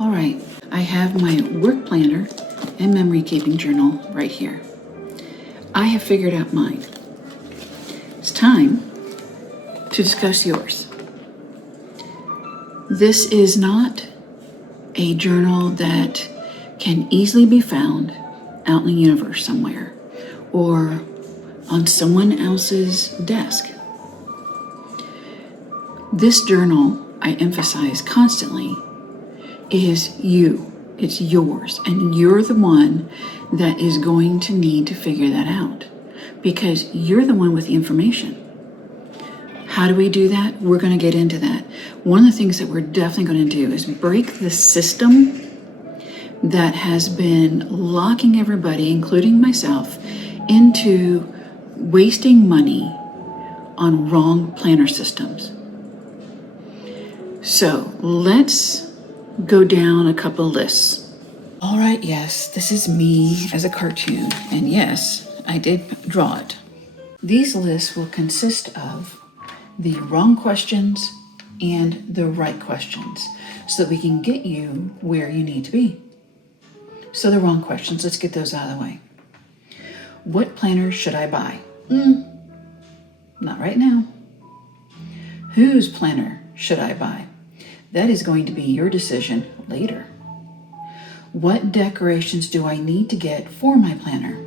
All right, I have my work planner and memory keeping journal right here. I have figured out mine. It's time to discuss yours. This is not a journal that can easily be found out in the universe somewhere or on someone else's desk. This journal, I emphasize constantly, is you. It's yours, and you're the one that is going to need to figure that out because you're the one with the information. How do we do that? We're going to get into that. One of the things that we're definitely going to do is break the system that has been locking everybody, including myself, into wasting money on wrong planner systems. So let's go down a couple lists. All right, yes, this is me as a cartoon, and yes, I did draw it. These lists will consist of the wrong questions and the right questions so that we can get you where you need to be. So the wrong questions, let's get those out of the way. What planner should I buy? Not right now. Whose planner should I buy? That is going to be your decision later. What decorations do I need to get for my planner?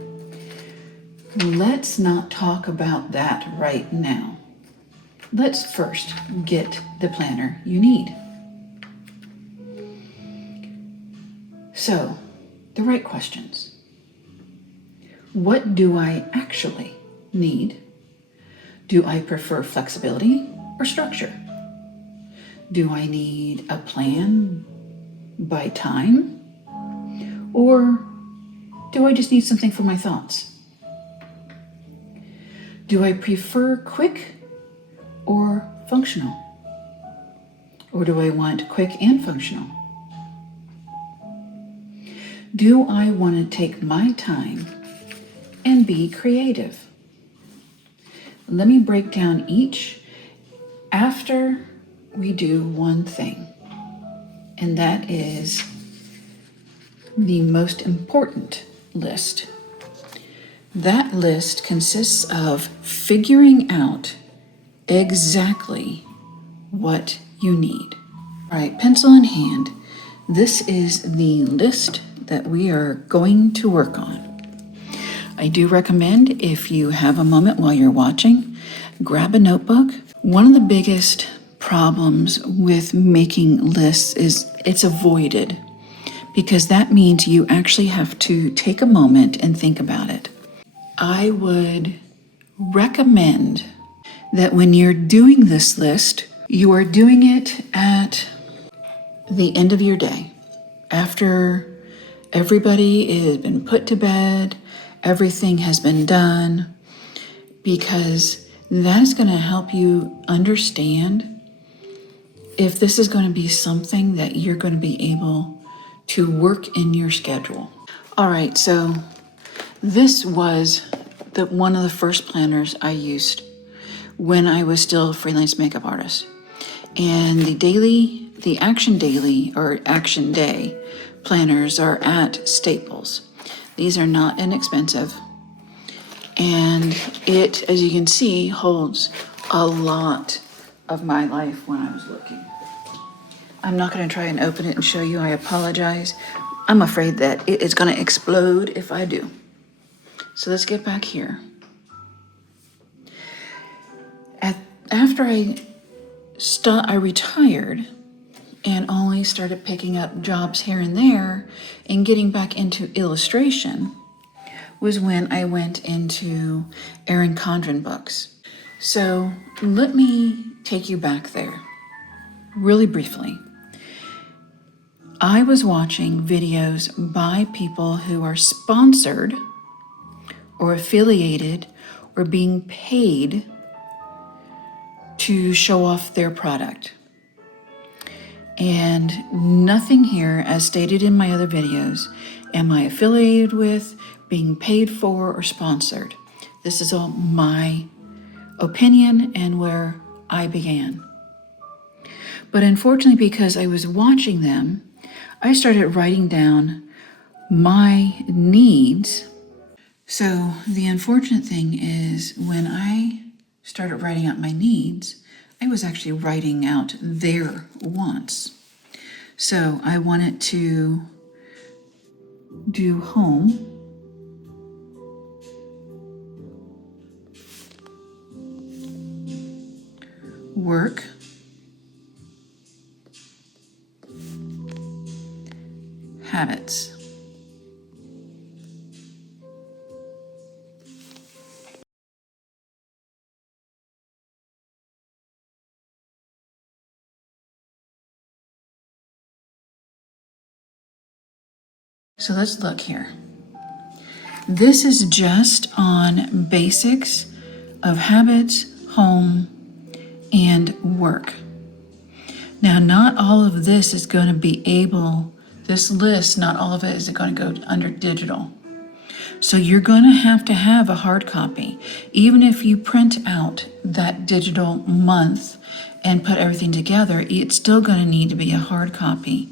Let's not talk about that right now. Let's first get the planner you need. So, the right questions. What do I actually need? Do I prefer flexibility or structure? Do I need a plan by time? Or do I just need something for my thoughts? Do I prefer quick or functional? Or do I want quick and functional? Do I want to take my time and be creative? Let me break down each after we do one thing, and that is the most important list. That list consists of figuring out exactly what you need. All right, pencil in hand, this is the list that we are going to work on. I do recommend, if you have a moment while you're watching, grab a notebook. One of the biggest problems with making lists is it's avoided, because that means you actually have to take a moment and think about it. I would recommend that when you're doing this list, you are doing it at the end of your day, after everybody has been put to bed, everything has been done, because that is going to help you understand if this is going to be something that you're going to be able to work in your schedule. All right, so this was one of the first planners I used when I was still a freelance makeup artist. And the Action Daily or Action Day planners are at Staples. These are not inexpensive. And it, as you can see, holds a lot of my life when I was looking. I'm not going to try and open it and show you. I apologize. I'm afraid that it's going to explode if I do. So let's get back here. After I retired and only started picking up jobs here and there and getting back into illustration was when I went into Erin Condren books. So let me take you back there really briefly. I was watching videos by people who are sponsored or affiliated or being paid to show off their product. And nothing here, as stated in my other videos, am I affiliated with, being paid for, or sponsored. This is all my opinion and where I began. But unfortunately, because I was watching them, I started writing down my needs. So the unfortunate thing is when I started writing out my needs, I was actually writing out their wants. So I wanted to do home, work, habits. So let's look here. This is just on basics of habits, home, and work. Now, not all of this is going to be able, this list, not all of it is going to go under digital. So you're going to have a hard copy. Even if you print out that digital month and put everything together, it's still going to need to be a hard copy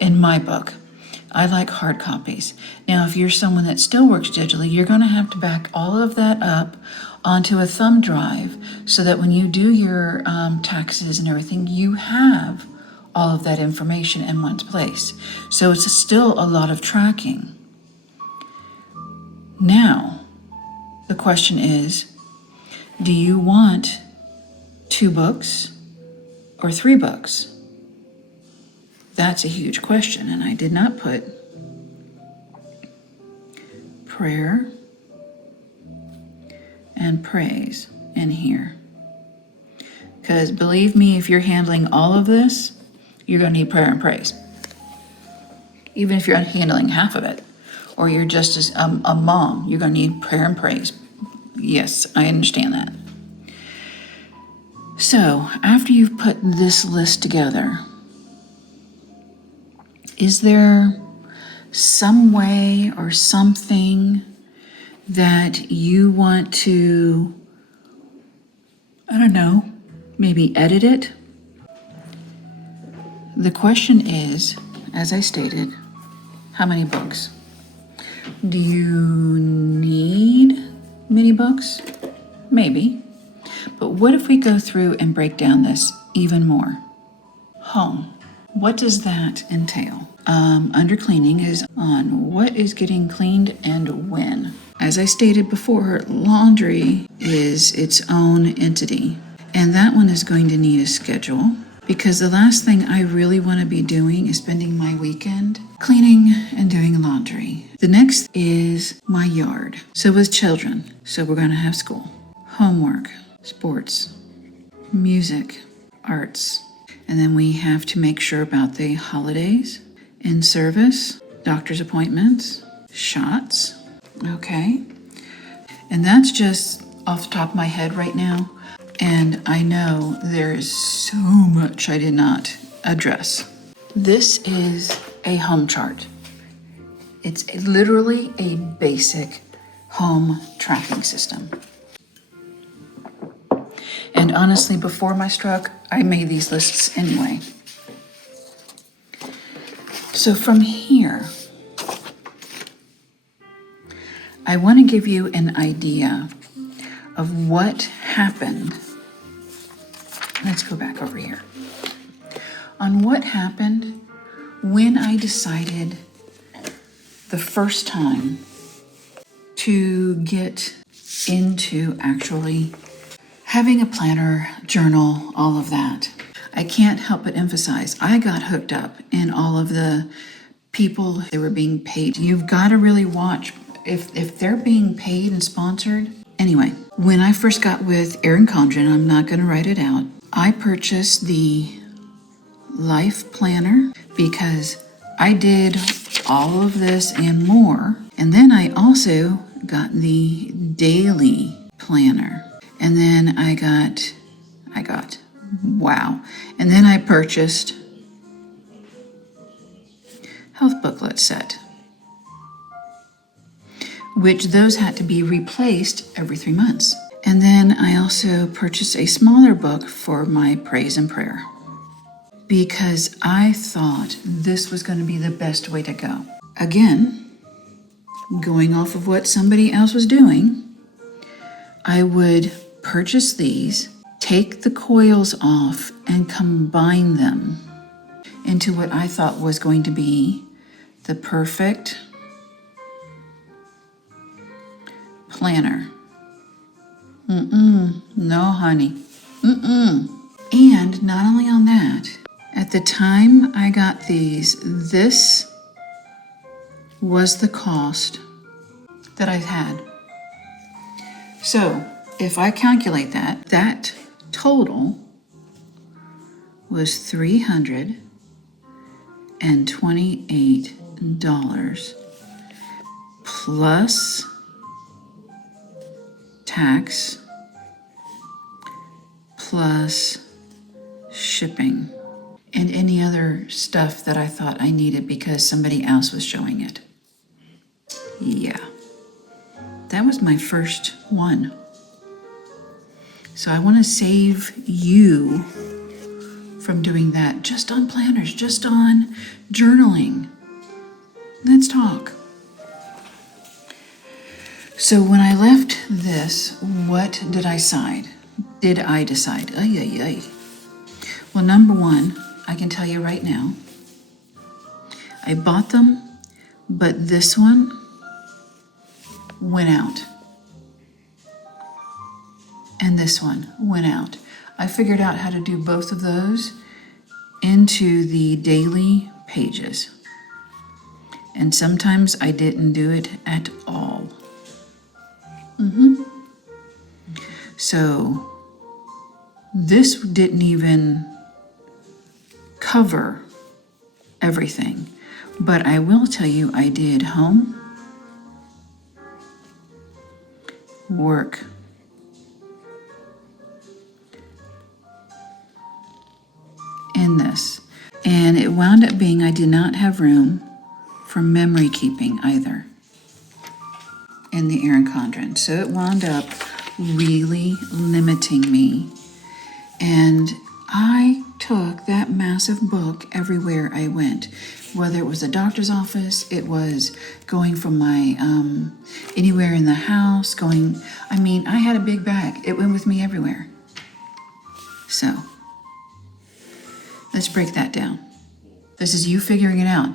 in my book. I like hard copies. Now, if you're someone that still works digitally, you're going to have to back all of that up onto a thumb drive so that when you do your taxes and everything, you have all of that information in one place. So it's still a lot of tracking. Now, the question is, do you want 2 books or 3 books? That's a huge question, and I did not put prayer and praise in here. Because believe me, if you're handling all of this, you're going to need prayer and praise. Even if you're handling half of it, or you're just as a mom, you're going to need prayer and praise. Yes, I understand that. So, after you've put this list together, is there some way or something that you want to, I don't know, maybe edit it? The question is, as I stated, how many books? Do you need many books? Maybe. But what if we go through and break down this even more? Home. What does that entail? Under cleaning is on what is getting cleaned and when. As I stated before, laundry is its own entity. And that one is going to need a schedule, because the last thing I really want to be doing is spending my weekend cleaning and doing laundry. The next is my yard. So with children, so we're going to have school, homework, sports, music, arts. And then we have to make sure about the holidays, in service, doctor's appointments, shots. Okay. And that's just off the top of my head right now. And I know there is so much I did not address. This is a home chart. It's literally a basic home tracking system. And honestly, before my stroke, I made these lists anyway. So from here, I want to give you an idea of what happened. Let's go back over here. On what happened when I decided the first time to get into actually having a planner, journal, all of that. I can't help but emphasize, I got hooked up in all of the people that were being paid. You've got to really watch if they're being paid and sponsored. Anyway, when I first got with Erin Condren, I'm not going to write it out, I purchased the Life Planner because I did all of this and more. And then I also got the Daily Planner. And then I got, wow. And then I purchased Health Booklet Set, which those had to be replaced every 3 months. And then I also purchased a smaller book for my praise and prayer, because I thought this was going to be the best way to go. Again, going off of what somebody else was doing, I would purchase these, take the coils off, and combine them into what I thought was going to be the perfect planner. No, honey. And not only on that, at the time I got these, this was the cost that I had. So if I calculate that, that total was $328 plus tax plus shipping and any other stuff that I thought I needed because somebody else was showing it. Yeah, that was my first one. So I want to save you from doing that just on planners, just on journaling. Let's talk. So when I left this, what did I decide? Well, number one, I can tell you right now, I bought them, but this one went out. And this one went out. I figured out how to do both of those into the daily pages. And sometimes I didn't do it at all. So this didn't even cover everything. But I will tell you, I did home, work, in this. And it wound up being I did not have room for memory keeping either in the Erin Condren. So it wound up really limiting me. And I took that massive book everywhere I went. Whether it was the doctor's office, it was going from my anywhere in the house, I had a big bag. It went with me everywhere. So let's break that down. This is you figuring it out.